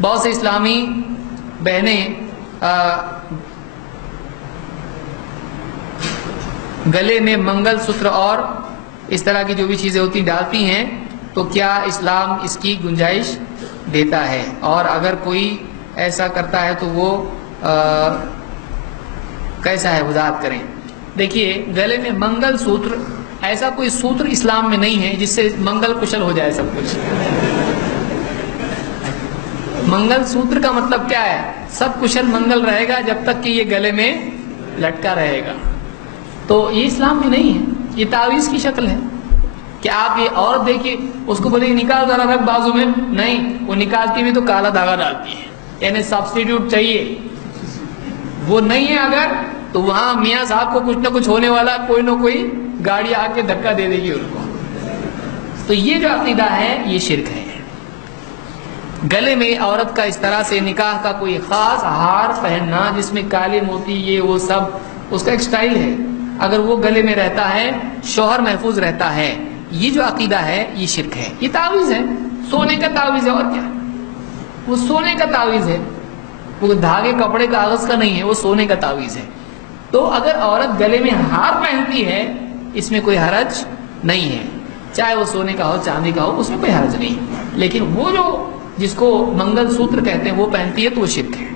بہت سے اسلامی بہنیں گلے میں منگل سوتر اور اس طرح کی جو بھی چیزیں ہوتی ڈالتی ہیں، تو کیا اسلام اس کی گنجائش دیتا ہے؟ اور اگر کوئی ایسا کرتا ہے تو وہ کیسا ہے، وضاحت کریں۔ دیکھیے، گلے میں منگل سوتر، ایسا کوئی سوتر اسلام میں نہیں ہے جس سے منگل کشل ہو جائے سب کچھ۔ منگل سوتر کا مطلب کیا ہے؟ سب کشل منگل رہے گا جب تک کہ یہ گلے میں لٹکا رہے گا۔ تو یہ اسلام میں نہیں ہے، یہ تعویذ کی شکل ہے کہ آپ یہ عورت دیکھیے، اس کو بولے نکال ذرا رکھ بازو میں، نہیں، وہ نکالتی بھی تو کالا دھاگا ڈالتی ہے، یعنی سبسٹیٹیوٹ چاہیے، وہ نہیں ہے اگر تو وہاں میاں صاحب کو کچھ نہ کچھ ہونے والا، کوئی نہ کوئی گاڑی آ کے دھکا دے دے گی ان کو۔ تو یہ جو عقیدہ ہے یہ شرک ہے۔ گلے میں عورت کا اس طرح سے نکاح کا کوئی خاص ہار پہننا جس میں کالے موتی یہ وہ سب، اس کا ایک سٹائل ہے، اگر وہ گلے میں رہتا ہے شوہر محفوظ رہتا ہے، یہ جو عقیدہ ہے یہ شرک ہے۔ یہ تعویذ ہے، سونے کا تعویذ ہے، اور کیا، وہ سونے کا تعویذ ہے، وہ دھاگے کپڑے کاغذ کا نہیں ہے، وہ سونے کا تعویذ ہے۔ تو اگر عورت گلے میں ہار پہنتی ہے اس میں کوئی حرج نہیں ہے، چاہے وہ سونے کا ہو چاندی کا ہو، اس میں کوئی حرج نہیں، لیکن وہ جو جس کو منگل سوتر کہتے ہیں وہ پہنتی ہے تو وہ شرک ہے۔